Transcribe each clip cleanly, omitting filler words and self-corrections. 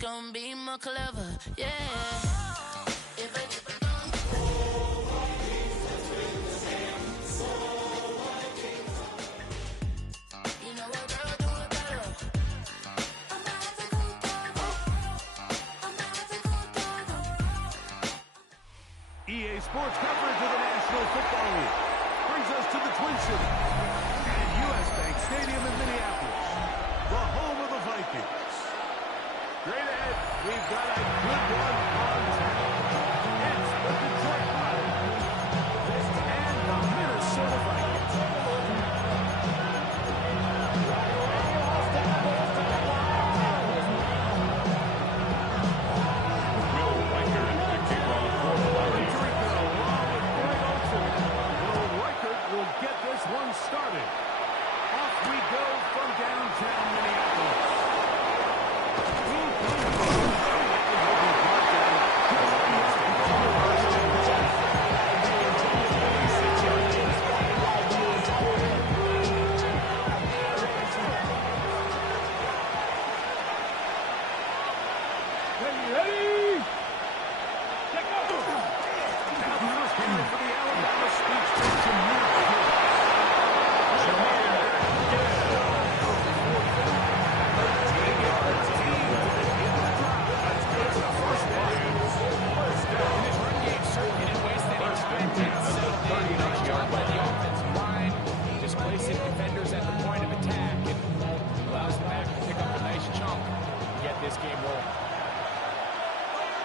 gonna be more clever, yeah. If I you know what, girl, do it better. I'm not the good dog. I'm not the good dog. EA Sports coverage of the National Football League brings us to the Twin Cities and U.S. Bank Stadium in Minneapolis, the home of the Vikings. Straight ahead, we've got a good one on tap. It's the Detroit Lions and the Minnesota Vikings. Will Reichert to kick off for the Vikings. Along with Greg Olsen. Will Reichert will get this one started. Off we go from downtown Minneapolis.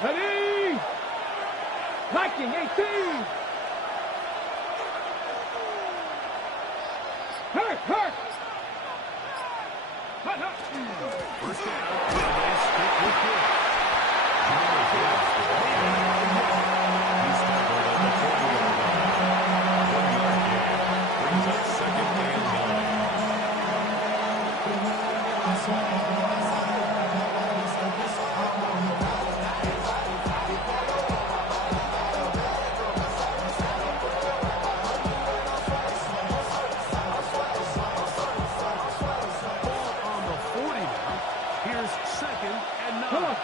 Ready! Viking 18! Hurt! Hurt! First down. Nice kick with good. He's tackled at the 40-yard line. 1 yard gain. Brings up second and 9.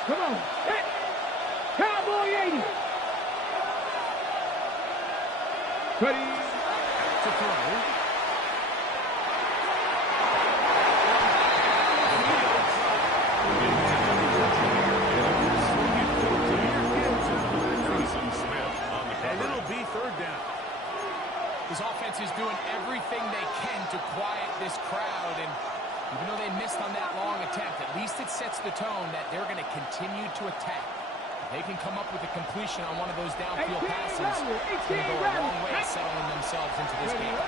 Come on. Hit. Cowboy 80. Ready. To throw. And it'll be third down. This offense is doing everything they can to quiet this crowd, and even though they missed on that long attempt, at least it sets the tone that they're going to continue to attack. If they can come up with a completion on one of those downfield passes, it's going to go a long way settling themselves into this game.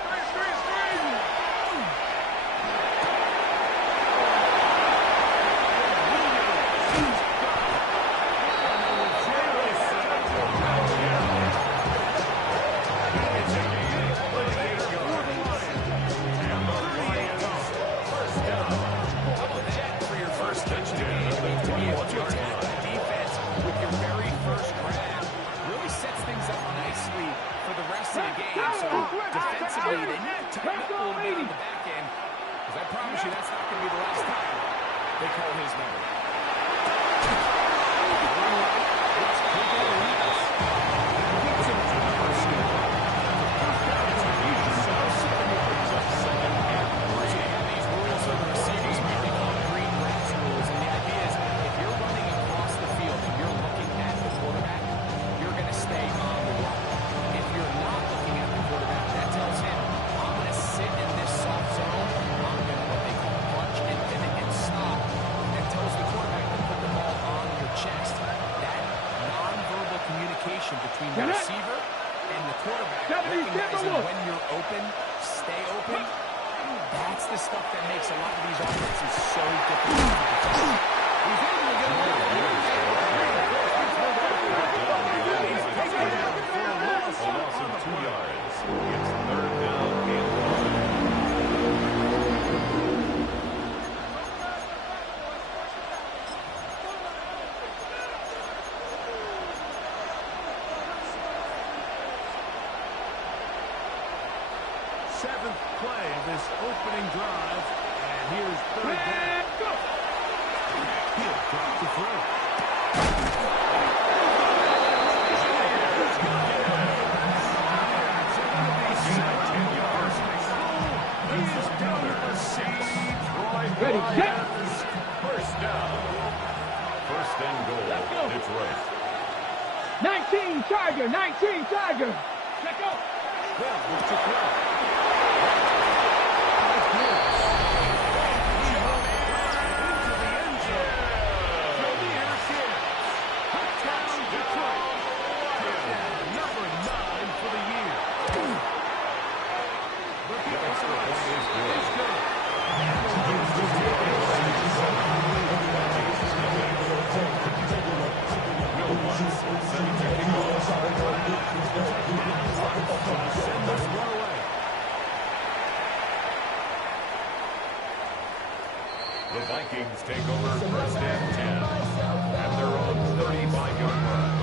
Defensively, they need to tighten up a little bit on the back end, because I promise you that's not going to be the last time they call his number. These rules for the receivers might be called green grass rules, and the idea is if you're running across the field and you're looking at the quarterback, you're going to stay on the run. If you're not looking at the quarterback, that tells him, I'm going to sit in this soft zone, I'm going to what they call punch and pivot and stop. That tells the quarterback to put the ball on your chest. That nonverbal communication between the receiver and the quarterback, recognizing when you're open, stay open, that's the stuff that makes a lot of these offenses so difficult to defend. He's able to get away with it. A loss of 2 yards. It's third down and 7th play of this opening drive, and here's third down. He'll drop the throw. Ready, set. First down. First and goal. Detroit. 19 Charger, 19 Charger. Check out. Well, what's the throw? Into the end zone. Throw the intercept. Touchdown, Detroit. Number 9 for the year. But the offense is good. Send this one away. The Vikings take over first and 10 at their own 35-yard line.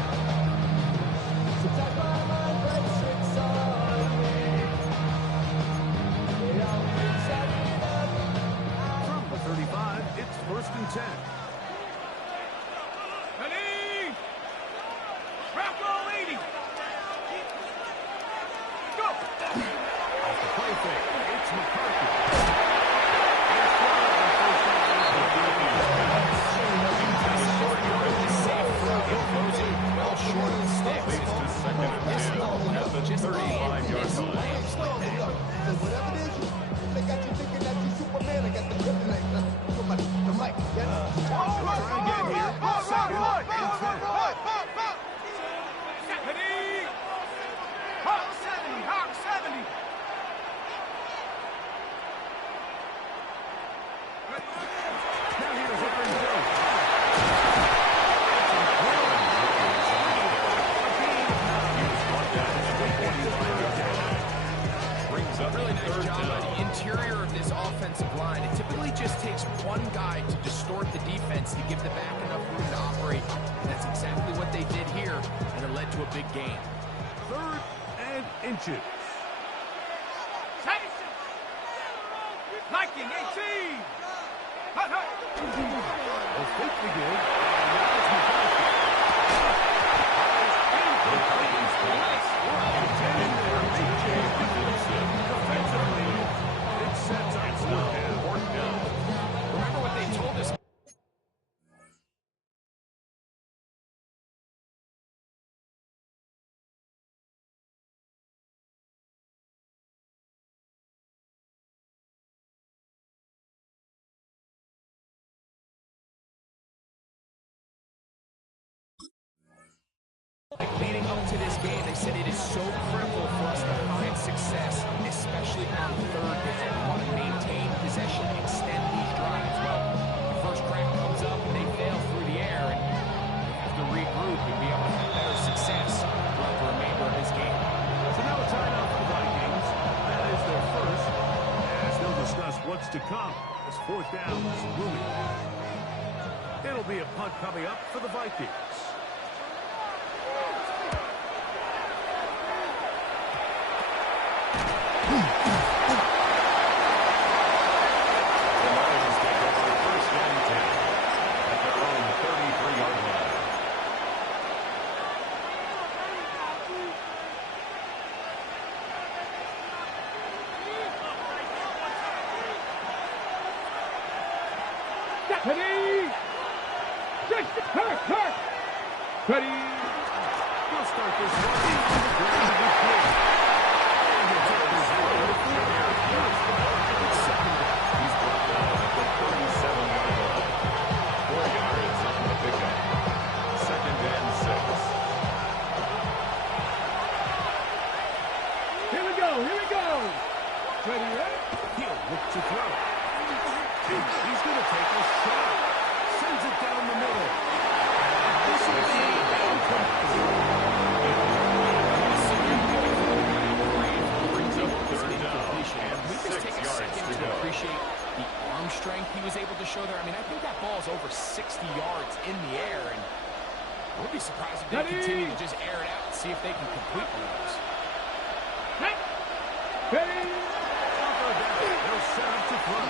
From the 35, it's first and 10. Ready. Bronco 80. Go. Off the play fake, it's McCarthy. Well short of the sticks. Leads to second and 10 at the 35-yard line. Whatever it is, they got you thinking that you Superman. I got the kryptonite. The mic. Try again here. Second and 10. Ready. Hawk 70, Hawk 70. Now here's a bring Jones. Brings up Really nice third job by down. the interior of this offensive line. It typically just takes one guy to distort the defense to give the back enough room to operate. And that's exactly what they did here, and it led to a big gain. 3rd and inches. Liking 18. Hut, hut. The fake begin. Now it's McCarthy. Nice work containing their big game defensive. Defensively, it sets up fourth down. Remember what they told us. Leading up to this game, they said it is so critical for us to find success, especially on third down. We want to maintain possession, extend these drives. Well, the first crack comes up and they fail through the air, and they have to regroup and be able to have better success throughout the remainder of this game. So now a timeout for the Vikings. That is their first. As they'll discuss what's to come as fourth down is looming. It'll be a punt coming up for the Vikings. The Lions take over first and 10 at their own 33-yard line. Ready. Hurt. Ready. We'll start this one. Ready to be quick. And he'll take this one with the air. It's second down. He's brought down at the 37-yard line. 4 yards on the pickup. Second and 6. Here we go. Ready, ready. He'll look to throw. He's going to take a shot. Sends it down the middle. This will be Brings up third down and Can we just 6 take a yards second to to go. appreciate the arm strength he was able to show there? I mean, I think that ball's over 60 yards in the air, and I would be surprised if they Ready. continue to just air it out and see if they can complete one of those. Ready. They'll set up to throw.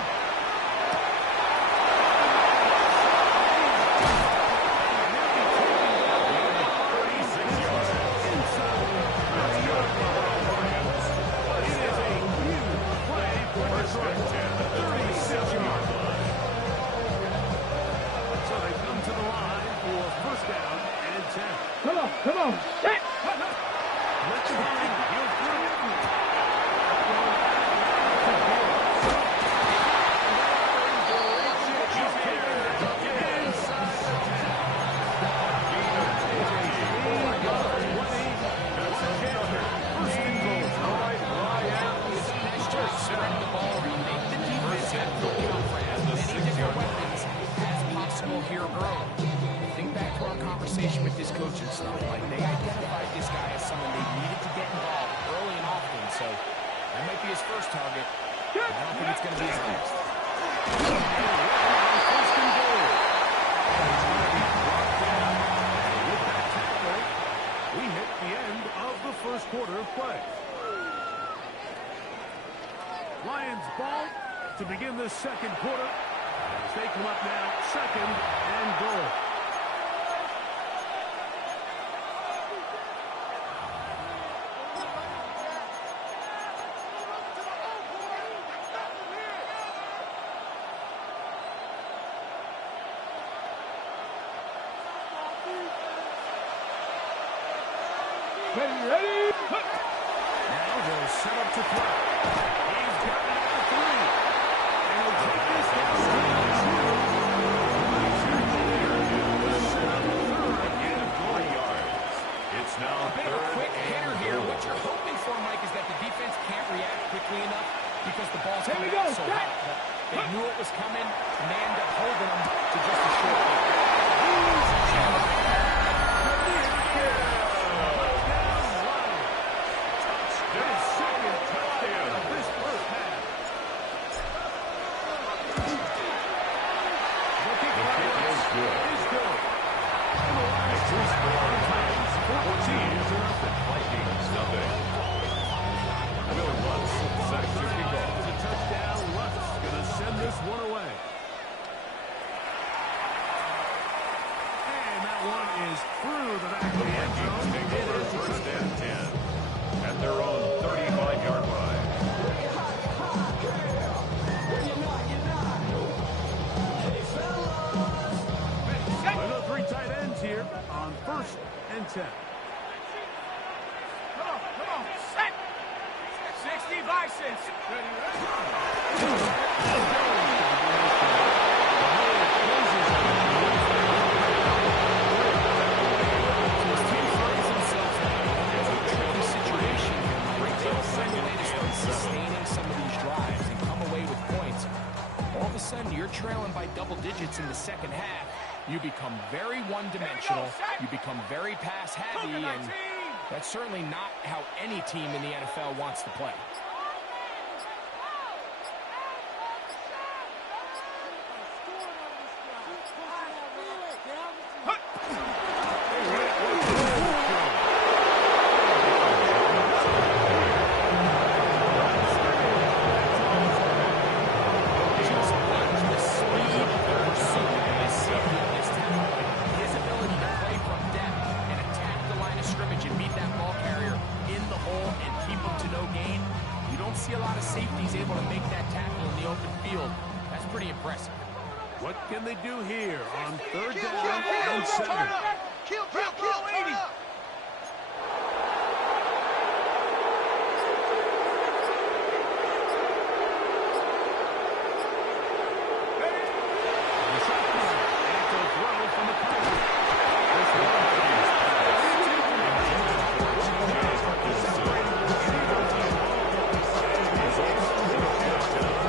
Come on. Set. Let's find you Spread the ball around, make the defense have to account for as many different weapons as possible here early. Think back to our conversation with this coaching staff. Like, they identified this guy as someone they needed to get involved early and often, so that might be his first target. But I don't think it's going to be his next. first and goal. It's going to be brought down. And with that tackle, we hit the end of the first quarter of play. Lions ball to begin this second quarter. As they come up now, second and goal. Ready. Now they'll set up to play. He's got it at 3. And he'll take this down to the 2. Set up third and 3 yards. It's now A bit of a third quick and hitter here. goal. What you're hoping for, Mike, is that the defense can't react quickly enough because the ball's Here coming we out go. so Set. hot. But they knew it was coming, and they ended up holding them to just a short game. his second touchdown of this first half. The kick is good. is good. And the Lions score on Titans 14-0. Vikings nothing. Will Lutz set to kick off. It's a touchdown. Lutz going to send this one away. And that one is through the back of the end zone. Vikings take It over is a first touchdown. and 10 at their own 35-yard line. Another 3 tight ends here on first and 10. Come on. Set. 60 vices. His team finds themselves in a tricky situation here, Mike. They don't find a way to start sustaining some of these drives and come away with points. All of a sudden, you're trailing by double digits in the second half. You become very one-dimensional. You become very pass-heavy, and that's certainly not how any team in the NFL wants to play. Just watch the speed of the pursuit and the safety of this tackle. His ability to play from depth and attack the line of scrimmage and meet that ball carrier in the hole and keep him to no gain. You don't see a lot of safeties able to make that tackle in the open field. That's pretty impressive. What can they do here on third down and 7? Kill, 80. The shotgun. And to throw from the pocket. This one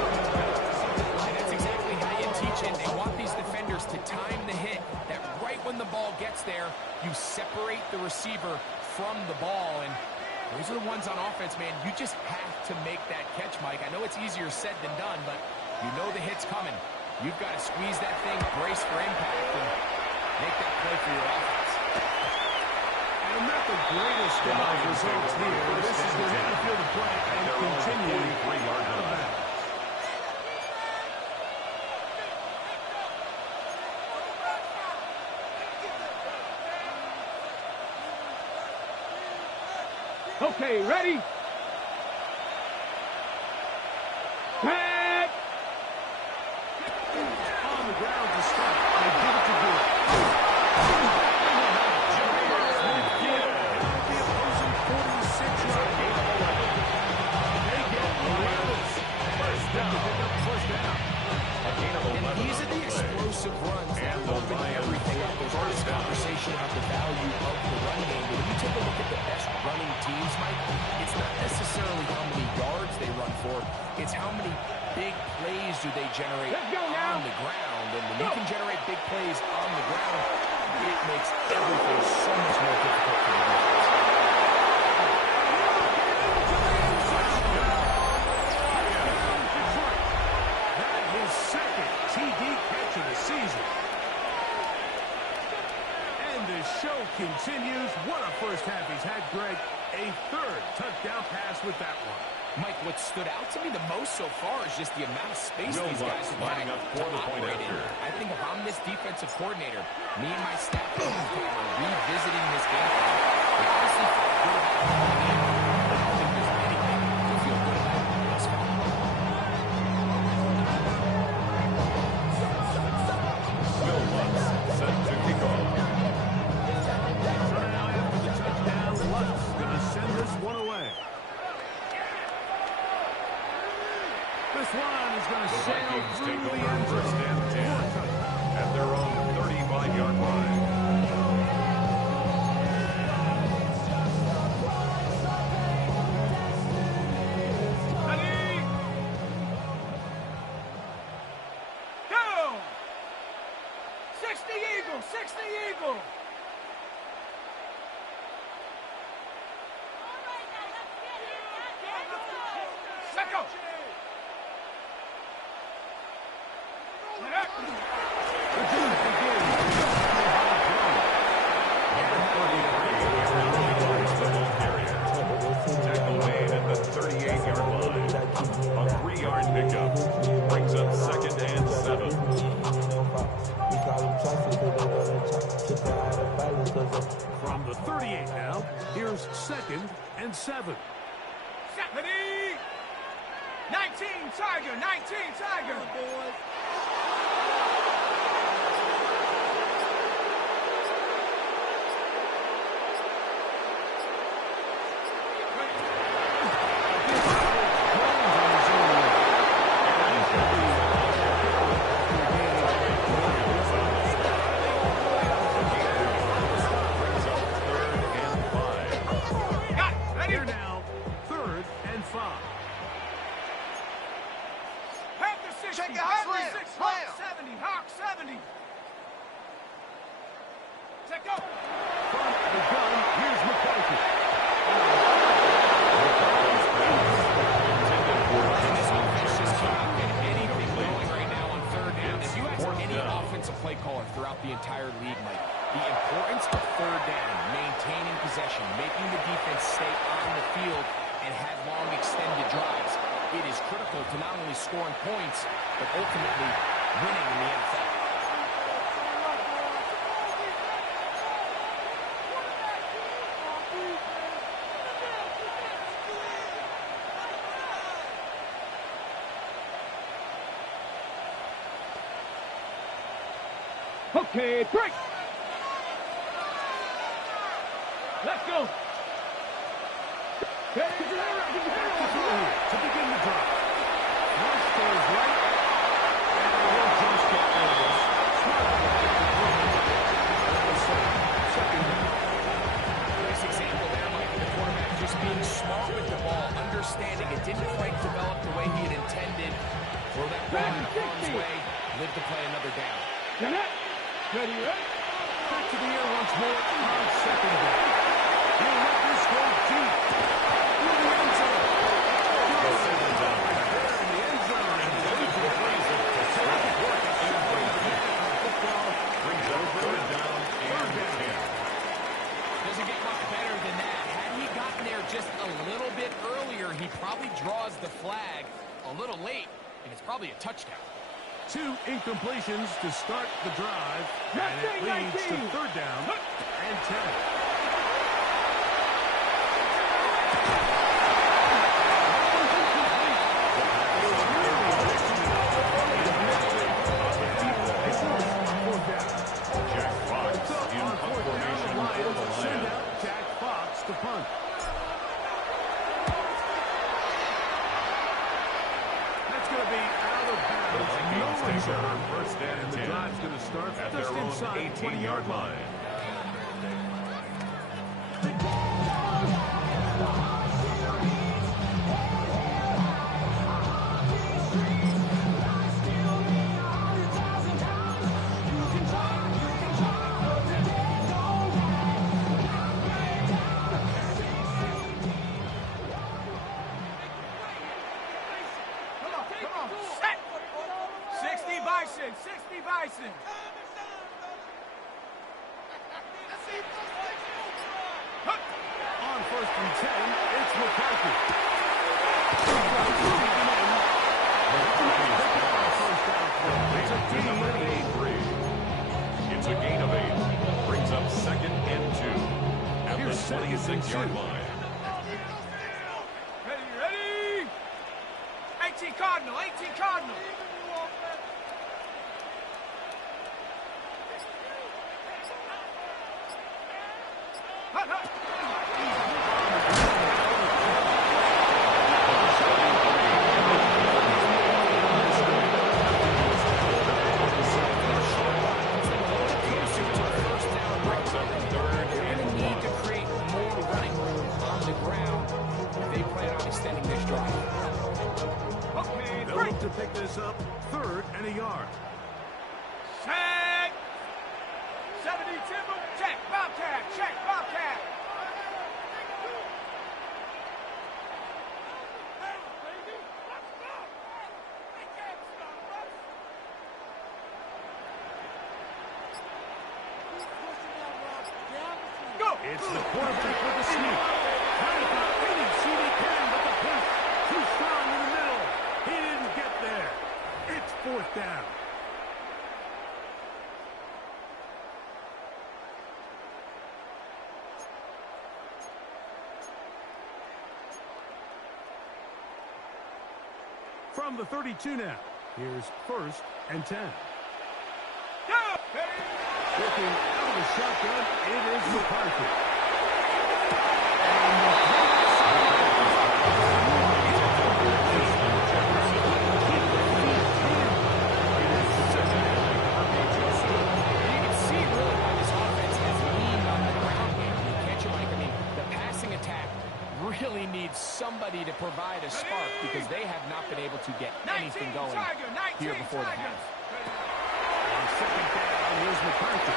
And that's exactly how you teach it. They want these defenders to time the hit, that right when the ball gets there, you separate the receiver from the ball. And those are the ones on offense, man. You just have to make that catch, Mike. I know it's easier said than done, but you know the hit's coming. You've got to squeeze that thing, brace for impact, and make that play for your offense. And not the greatest of results here. This is their hit the field of play and continue 43-yard out of line. bounds. Okay, ready? Back. On the ground to start. They give it to Good. Smith conversation about the value of the run game, but when you take a look at the best running teams, Mike, it's not necessarily how many yards they run for, it's how many big plays do they generate on the ground. And when you can generate big plays on the ground, it makes everything so much more difficult for the defense. That his second TD catch of the season. And the show continues. What a first half he's had, Greg. A third touchdown pass with that one. Mike, what stood out to me the most so far is just the amount of space these guys have lining up had for to the point operate in. after. I think if I'm this defensive coordinator, me and my staff are revisiting this game plan. We obviously felt good about it going in. I don't think there's anything to feel good about thus far. Will Lutz set to kick off. So now after the touchdown, Lutz going to send this one away. This one is going to The sail Vikings through take the over end first zone. and 10 at their own 35-yard line. Ready? Go! 60 Eagle, 60 Eagle. Set go. Tackle made at the 38-yard line. A 3-yard pickup brings up second and 7. From the 38 now, here's second and 7. Set. Ready? 19 Tiger, 19 Tiger. Got it. Ready? Here now, third and 5. Panther 60, Check it, Panther slam, 6, slam. Hawk 70, Hawk 70. Set go. From the gun, here's McCarthy. This offense just cannot get anything going right now on third down. If you ask any offensive play caller throughout the entire league, Mike, the importance of third down, maintaining possession, making the defense stay on the field and have long extended drives, it is critical to not only scoring points, but ultimately winning in the NFL. Okay, break. Let's go. To begin the drive. Rush to his right. And he'll just get rid of this. Second down. Nice example there, Mike, of the quarterback just being smart with the ball, understanding it didn't quite develop the way he had intended. Throw that ball in harm's way, live to play another down. Get it. Ready, ready. Back to the air once more on second down. He'll let this go deep. In the end zone. There in the end zone. And they complete it. Terrific work. Football Brings up third down and 10. Doesn't get much better than that. Had he gotten there just a little bit earlier, he probably draws the flag a little late, and it's probably a touchdown. 2 incompletions to start the drive, and it leads to third down and 10. Jack Fox in punt formation for the Send Lions. out Jack Fox to punt. That's going to be out of The bounds. Vikings No take one's over on. first and And the 10 drive's going to start at just their own inside the 18-yard 20-yard line. line. 15. number 83. It's a gain of 8. Brings up 2nd and 2 at Here's the 26-yard line. Ready? 18 Cardinal, 18 Cardinal. Hut, hut. They're going to need to create more running room on the ground if they plan on extending this drive. Okay, They'll break. look to pick this up 3rd and a yard. Check. 70 Timber. Check. Bobcat. Check. Bobcat. Go. It's the quarterback with the sneak. Trying to find any seat he can, but the push too strong in the middle. He didn't get there. It's 4th down. From the 32 now, here's 1st and 10. Go. Ready. Looking out of the shotgun, it is McCarthy. You can see really why this offense has leaned on the ground game. Can't you, Mike? I mean, the passing attack really needs somebody to provide a spark because they have not been able to get 19 anything going Tiger. 19 here before the Tiger. half. On 2nd down, here's McCarthy.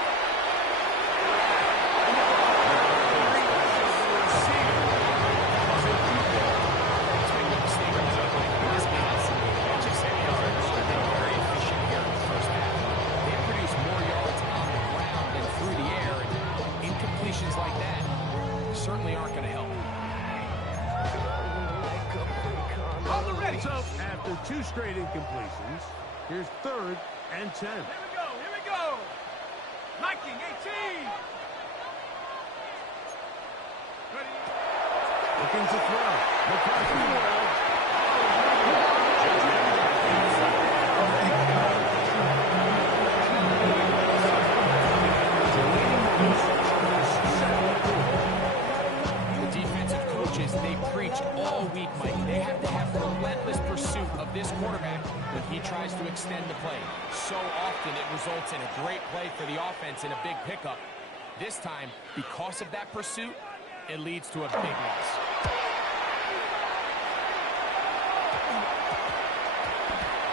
Like that certainly aren't going to help. On the ready. So, after 2 straight incompletions, here's 3rd and 10. Here we go. Here we go. Liking 18. Ready. Looking to throw. McCarthy. The defensive coaches, they preach all week, Mike. They have to have relentless pursuit of this quarterback when he tries to extend the play. So often it results in a great play for the offense and a big pickup. This time, because of that pursuit, it leads to a big loss.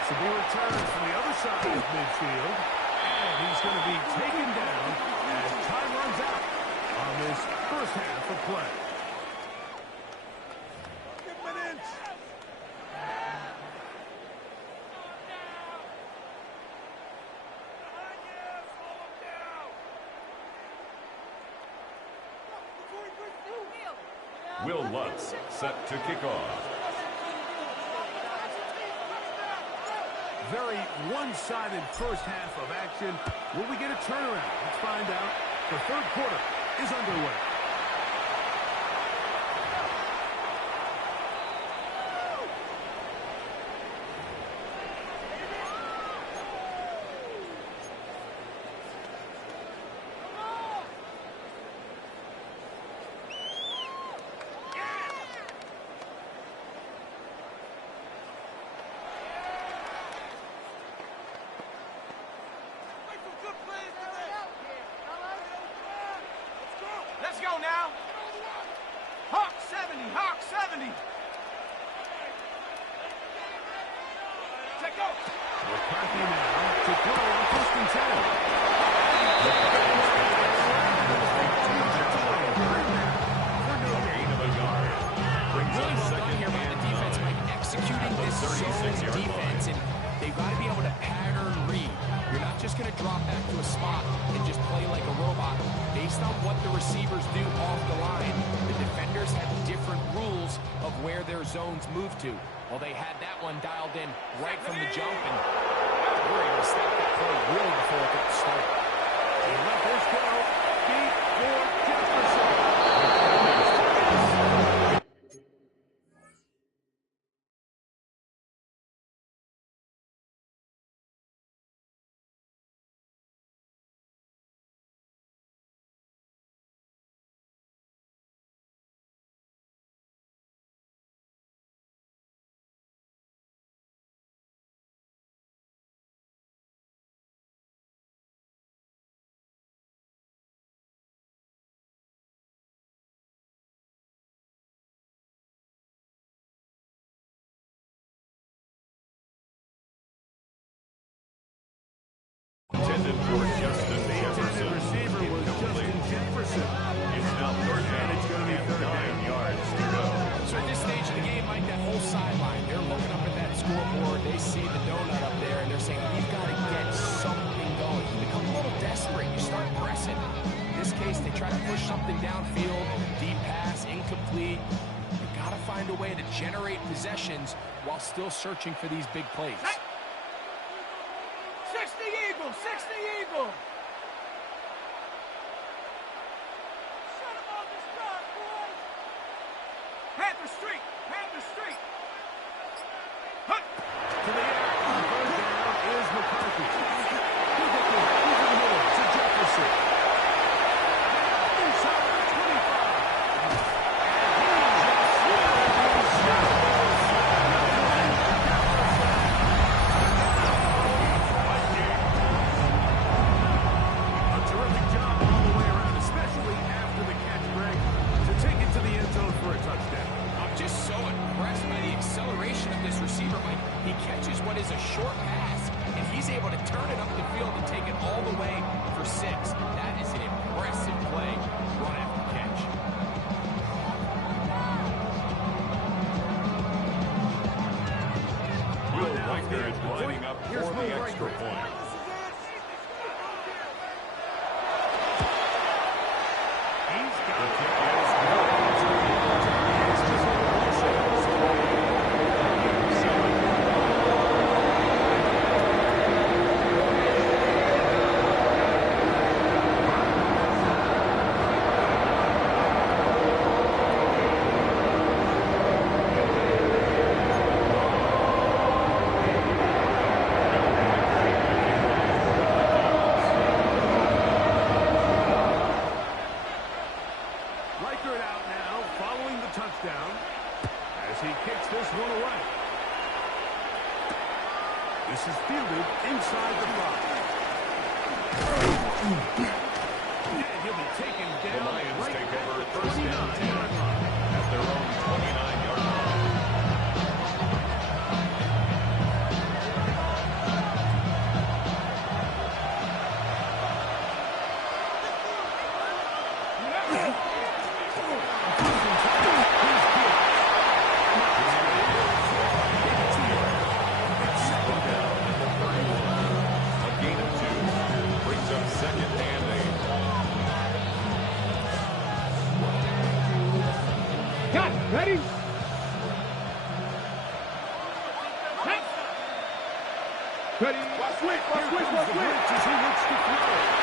So he returns from the other side of midfield, and he's going to be taken down as time runs out on this first half of play. Will Lutz set to kick off. Very one-sided first half of action. Will we get a turnaround? Let's find out. The 3rd quarter is underway. Let's go now. Hawk 70. Hawk 70. Check go. McCarthy now to throw on 1st and 10. Gain of a yard. Brings Really up well done 2nd here by the and defense, 9. Mike, executing this zone 36-yard defense, and they've got to be able to pattern read. You're not just going to drop back to a spot and just play like a robot. Based on what the receivers do off the line, the defenders have different rules of where their zones move to. Well, they had that one dialed in right from the jump, and were able to stop that play really before it got started. He let this go. Deep for Jefferson. Intended for Justin Jefferson. The receiver was Justin Jefferson. It's now third down. And it's going to be third down. 9 yards to go. So at this stage of the game, Mike, that whole sideline, they're looking up at that scoreboard. They see the donut up there, and they're saying, we've got to get something going. You become a little desperate. You start pressing. In this case, they try to push something downfield, deep pass, incomplete. You got to find a way to generate possessions while still searching for these big plays. 60 Eagle, 60 Eagle. Shut him on this drive, boys. Panther Street, Panther Street. Hunt. To the air. Third down is McCarthy. He's in the middle to Jefferson. Inside the 25. A terrific job all the way around, especially after the catch, Greg, to take it to the end zone for a touchdown. I'm just so impressed by the acceleration of this receiver, Mike. He catches what is a short pass, and he's able to turn it up the field and take it all the way for 6. That is an impressive play, run after catch. Will Riker is lining up for the extra point. He's got The it. kick is Reichert out now, following the touchdown, as he kicks this one away. This is fielded inside the 5. And he'll be taken the down Lions right take at over the first and 10 29-yard line. at their own 29-yard line. A gain of 2 brings up second and 8. Got it. Ready? Ready? Watch switch, watch switch, watch switch. As he looks to throw.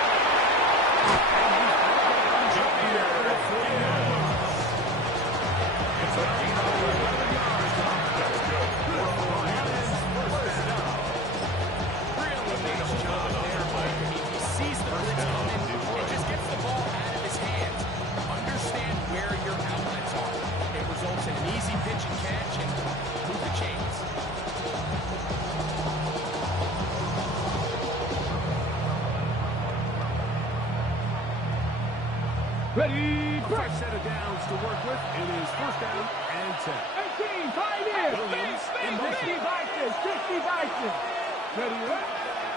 It's a gain of 11 yards. That's good. For the Lions, first down. Really nice job there, Mike. I mean, he sees the blitz coming and just gets the ball out of his hands. Understand where your outlets are. It results in an easy pitch and catch and move the chains. Ready? A fresh set of downs to work with. It is first down and 10. 18, tight end. Williams in motion. 60 Vikings, 60 Vikings. Ready, ready?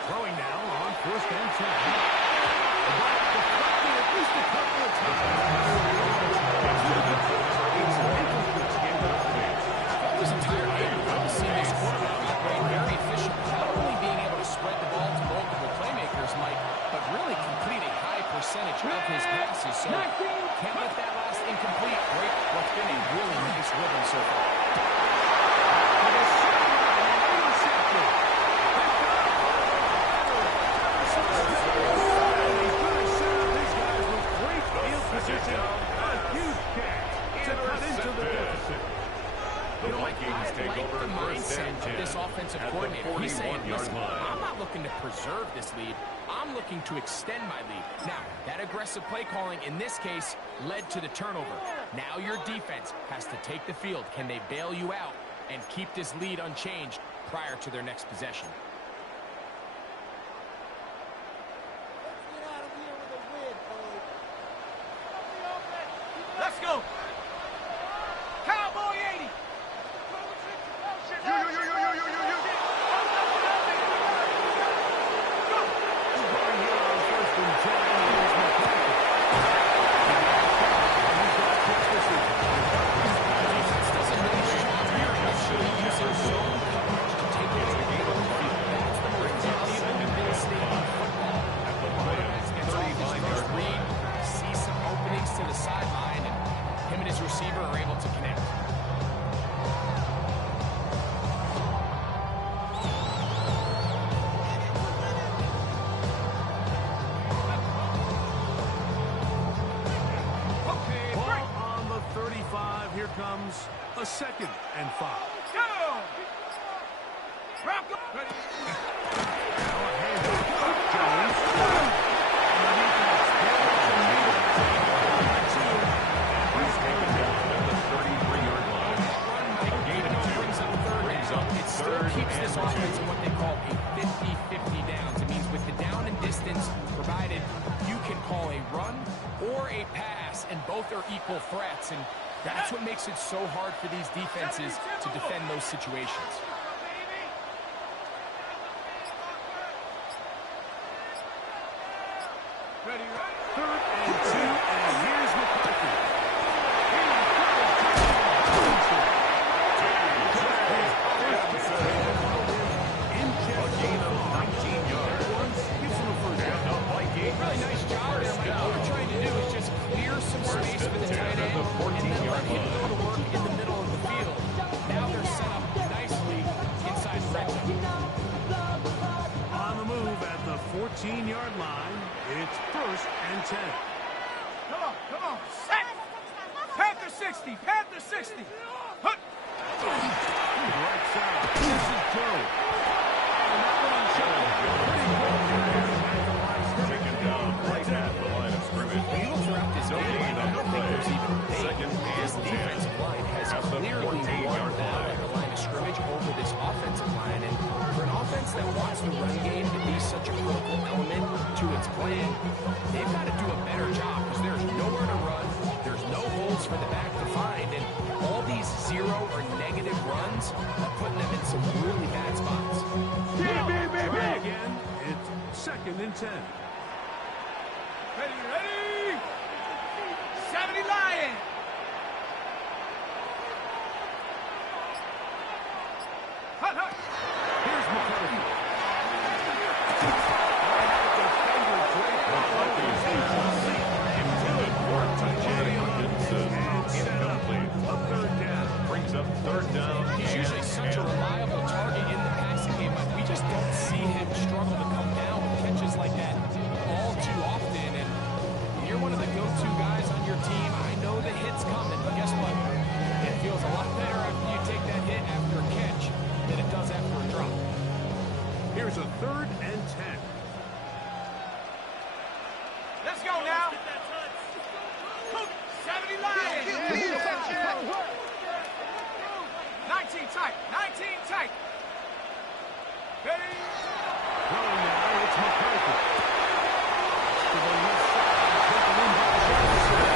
Throwing now on first and 10. The ball deflected at least a couple of times. This entire game, we've seen this quarterback operate very efficiently, not only being able to spread the ball to multiple playmakers, Mike, but really complete a high percentage of his passes. So can't let that last incomplete break what's been a really nice rhythm so far. this offensive at the coordinator. He's saying, 41-yard listen, line. I'm not looking to preserve this lead. I'm looking to extend my lead. Now, that aggressive play calling in this case led to the turnover. Now your defense has to take the field. Can they bail you out and keep this lead unchanged prior to their next possession? Let's go. Cowboy 80. Going here on 1st and 10 is McCarthy. Defense does a nice job here actually using zone coverage to take over the game on the field. That's the most valuable real estate in football. The quarterback gets off his first read, sees some openings to the sideline, and him and his receiver are able to connect. Okay, Ball break. on the 35. Here comes a 2nd and 5. Go. Bronco. Ready. Now a handoff to Jones. And the defense He's taken down at the 33-yard line. Run, Mike, Gain even of though it 2. brings up third Brings down, up it still third keeps this and offense 2. in what they call a 50-50 downs. It means with the down and distance provided, you can call a run or a pass, and both are equal threats. And that's what makes it so hard for these defenses to defend those situations. Ready, ready. 3rd and 2, and here's McCarthy. Gain of 19 yards. Gives him a first down. Really nice job there, Mike. All we're trying to do is just clear some space for the tight end and then let him go to work in the middle of the field. Now they're set up nicely inside the red zone. On the move at the 14-yard line, it's 1st and 10. Come on. Set. Panther 60. Panther 60. Hut. Right side. This is Joe. And that one shot pretty quick. Taken down right at the line of scrimmage. When you look throughout this No game, gain I on don't the think play. there's even Second debate. This and 10. defensive line has At the clearly 14-yard won battle line. at the line of scrimmage over this offensive line. And for an offense that wants the run game to be such a critical element to its plan, they've got to do a better job because there's nowhere to run. There's no holes for the back to find. And all these zero or negative runs are putting them in some really bad spots. Try again. It's 2nd and 10. Ready. 70 Lion. Hut. Here's McCarthy. Intended for T.J. Hawkins. Incomplete. A 3rd down. Brings up 3rd down. He's usually such a reliable target in the passing game, but we just don't see him struggle to come down with catches like that all too often. And when you're one of the go-to guys on your team, I know the hit's coming, but guess what? It feels a lot better after you take that hit after a catch than it does after a drop. Here's a 3rd and 10. Let's go now. 70 Lion. 19 tight. 19 tight. Ready. Throwing now, it's McCarthy. To the left side, taken in by Jefferson.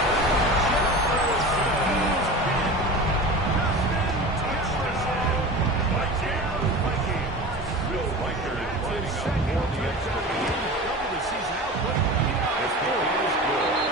Touchdown, Vikings. Will Riker is lining up Second for the touchdown. extra. Double the season output. This kick is good.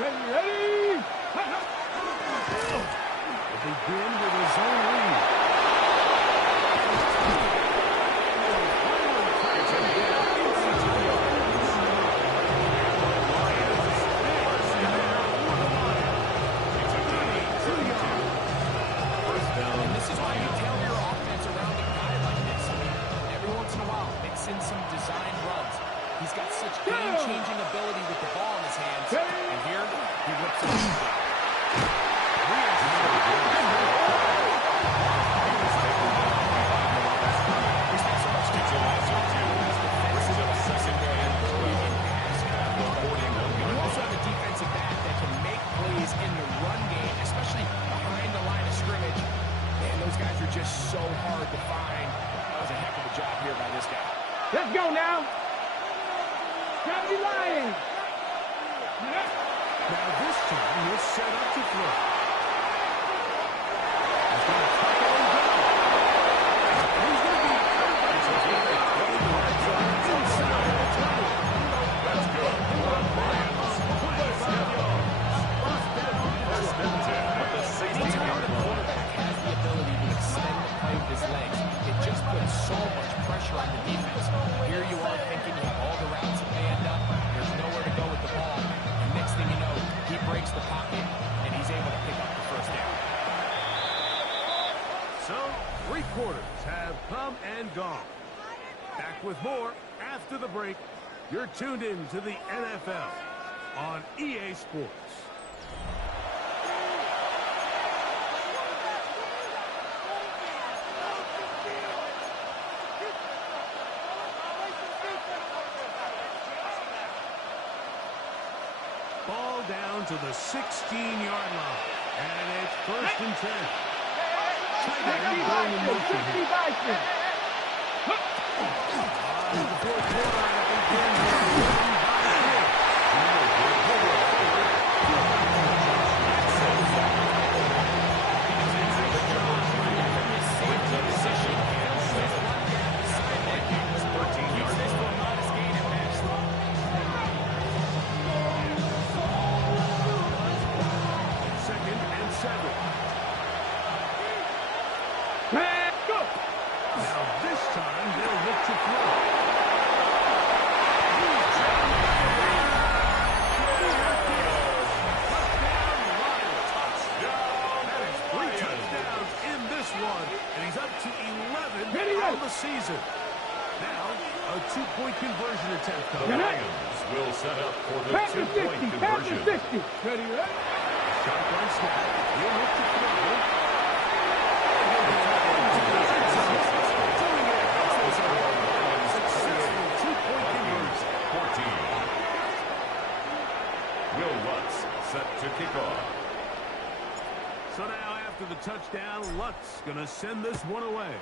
Ready? They begin with a zone lead. And this is why you tailor your offense around a guy like this. I mean, every once in a while, mix in some design runs. He's got such game-changing ability with the ball in his hands. And here, he rips it off. You also have a defensive back that can make plays in the run game, especially behind the line of scrimmage. Man, those guys are just so hard to find. That was a heck of a job here by this guy. Let's go now. County Lions. Now this time, he's set up to throw. He's going to tuck it on down. He's going to be inside the 20. That's good. Lions. 25 yards. First and 10 at the 16-yard line. Quarterback has the ability to extend the play with his legs. It just puts so much pressure on the defense. Here you are thinking you have all the routes manned up. There's nowhere to go with the ball. And next thing you know, he breaks the pocket, and he's able to pick up the first down. So, 3 quarters have come and gone. Back with more after the break. You're tuned in to the NFL on EA Sports. Ball down to the 16-yard line. And it's first and 10. Tight end going in motion here. The fourth quarter and it begins with a 1-by-4. Second and 7. Go. Now this time they'll look to throw. That is 3 touchdowns in this one, and he's up to 11 on the season. Now, a 2-point conversion attempt The coming. Lions will set up for the Pass the 2-point 60. Pass the conversion. 60. Ready? Shotgun snap. He'll look to throw. Successful 2-point conversion. 14. Will Lutz set to kick off. So now after the touchdown, Lutz going to send this one away.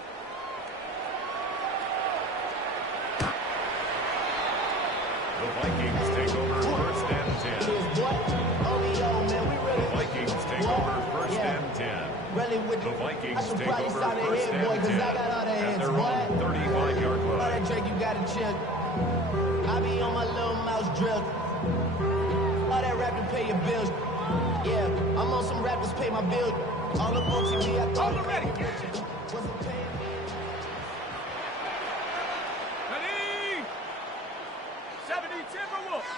The Vikings take over first and 10. The Vikings take over first and 10. The Vikings take over first and 10 at their own 35-yard All that line. Drake, you gotta chill. I be on my little mouse drill. All that rap to pay your bills. Yeah, I'm on some rappers pay my bills. All up on TV, I thought Already. wasn't paying me. Ready? 70 Timberwolves.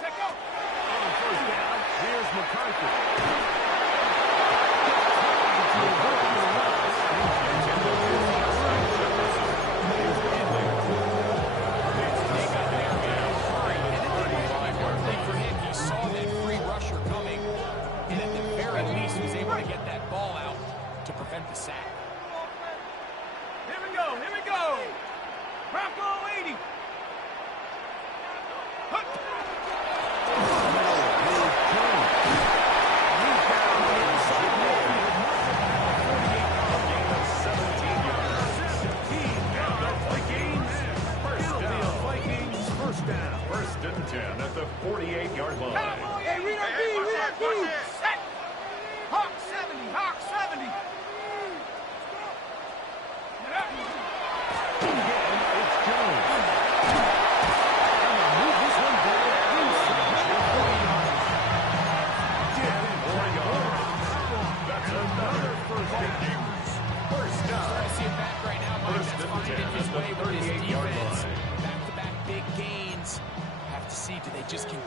Take go. On first down, here's McCarthy. For him, he saw that free rusher coming, and at the very least was able to get that ball out to prevent the sack. Here we go. Here we go. Bronco 80. First and 10 at the 48-yard line. Hey, read our D. Read our D. Set. Hawk 70. Hawk 70.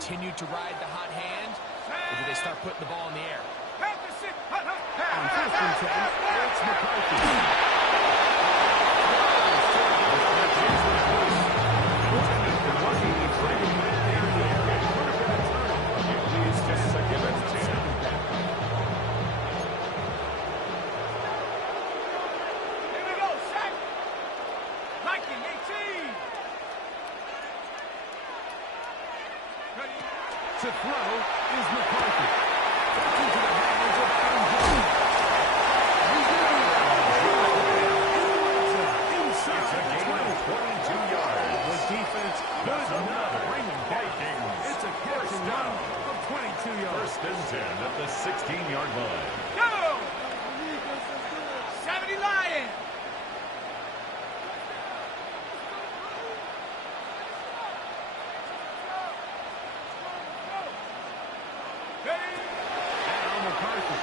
continue to ride the hot hand, or do they start putting the ball in the air? On first and 10, it's McCarthy. To throw is McCarthy. That's into the hands of Adam Jones. Inside the 22 yards. The defense does not bring him back. It's a catch and run of 22 yards. First and 10 at the 16-yard line. Go! 70 Lions! Now McCarthy.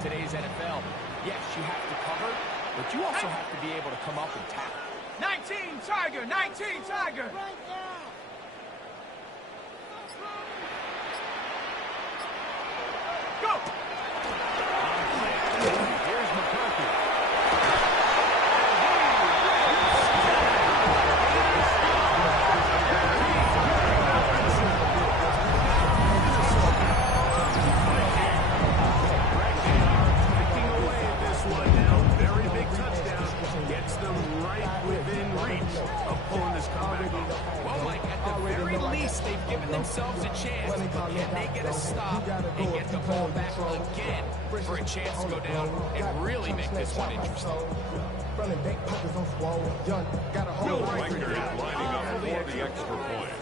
Today's NFL, yes, you have to cover, but you also have to be able to come up and tackle. 19 Tiger, 19 Tiger. Go! Here's McCarthy. Taking away this one now. Very big touchdown. Gets them right within reach of pulling this comeback off. Well, Mike, at the very least, they've given themselves a chance. But can they get a stop and get the ball back again for a chance to go down and really make this one interesting? Will Riker is lining up for the extra point.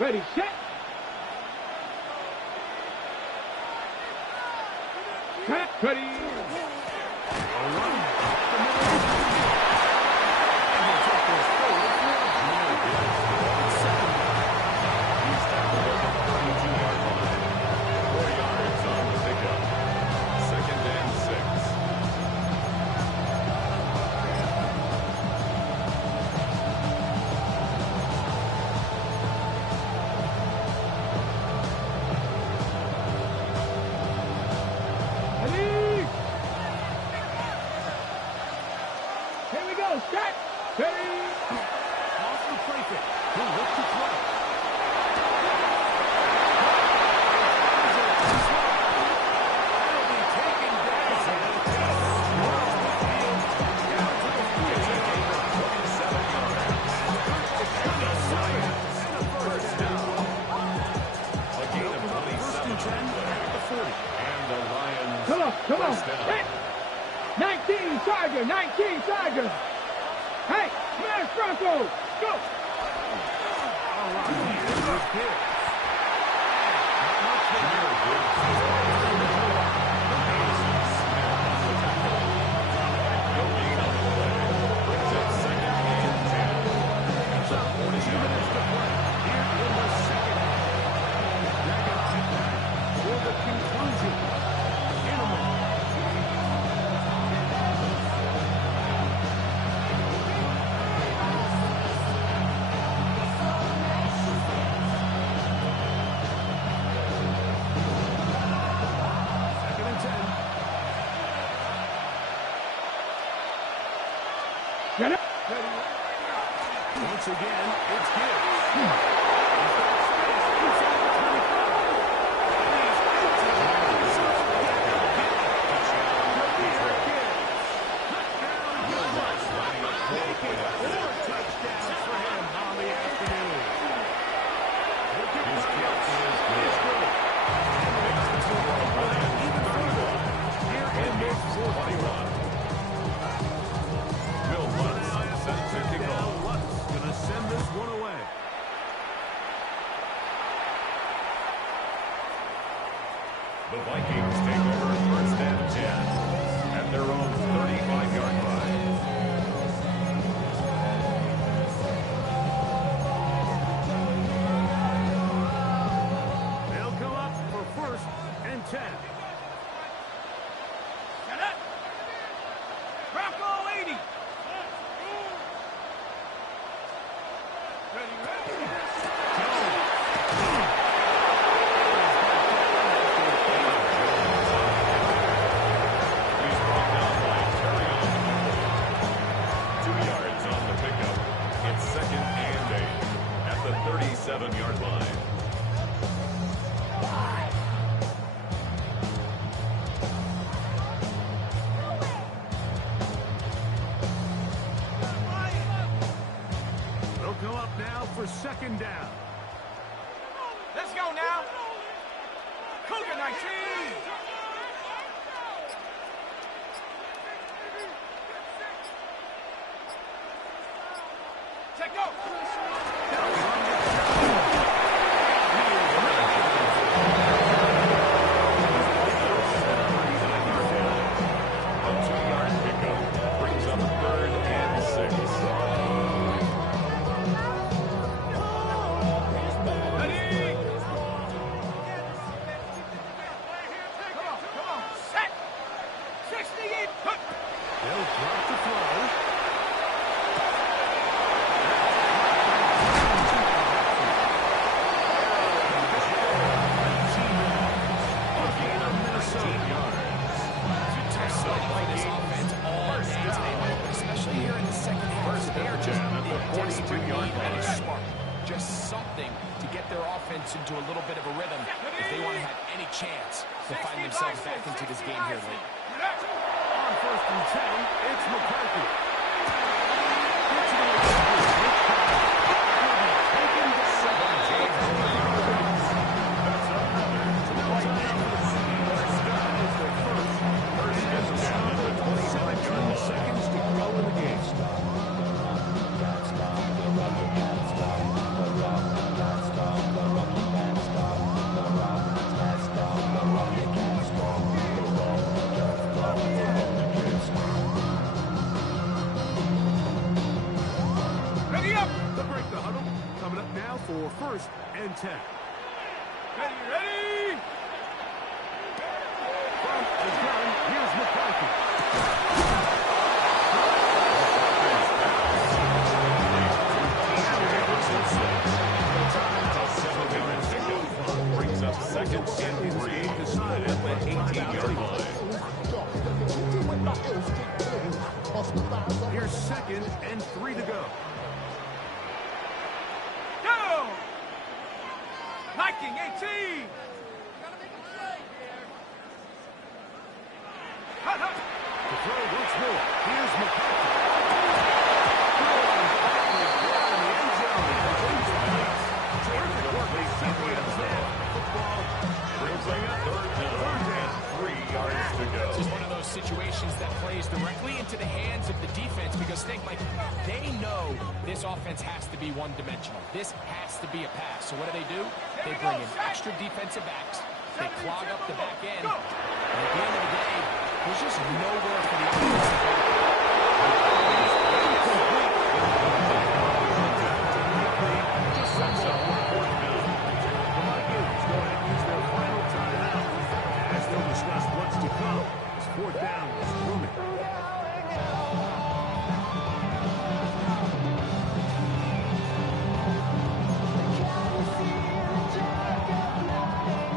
Ready, set. Set, ready. Set, ready. Off the play kick. He'll look to throw. Come on. Hit. 19 Tiger, 19 Tiger. Hey, smash Broncos. Go. All right, here's the pitch. Once again, it's Gibbs. He's got space inside the 25. And he's into the end zone. Jahmyr Gibbs. Touchdown, Gibbs. Making 4 touchdowns for him on the afternoon. Looking for the outside. It's good. And makes the football play even further. Here in this fourth quarter. Will Lutz sends it to Now goal. Lutz gonna send this one away. The Vikings take over first and 10 at their own 35-yard line. They'll come up for first and 10. Set up. Bronco 80. Ready, ready. He's brought down by Terry on the goal. 2 yards on the pickup. It's second and 8 at the 37-yard line. They'll come up now for second down. Let's go now. Cougar 19. Check go. A 2-yard pickup brings up third and 6. Ready. Come on. Set. 68. Put. They'll drop the throw. Especially here in the second half. So they are just desperate and it's smart. Just something to get their offense into a little bit of a rhythm if they want to have any chance to find themselves back into this game here late. On first and 10, it's McCarthy. Gets it away. Taken down. Seconds to go in the game. Ready up. The break the huddle. Coming up now for first and 10. Ready. From the gun, here's McCarthy. Brings up second and 3 decided at the 18-yard line. Here's second and 3 to go. Go. Viking 18. Hut, hut. To throw once more. Here's McCarthy. Terrific work. They separated there. Football Brings up third down and 3 yards to go. This is one of those situations that plays directly into the hands of the defense because they know this offense has to be one-dimensional. This has to be a pass. So what do? They bring in extra defensive backs. They clog up the back end. And at the end of the day, there's just nowhere for the offense to go. Sets up fourth down. The Vikings go ahead and use their final timeout as they'll discuss what's to come. As fourth down is looming.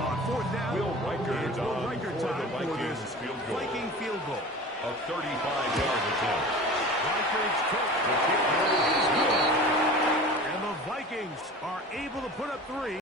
On fourth down, Will Riker it's Will down Riker for the time for Vikings this field goal. Viking field goal. A 35-yard attempt. Riker's kick. The kick is good. are able to put up 3.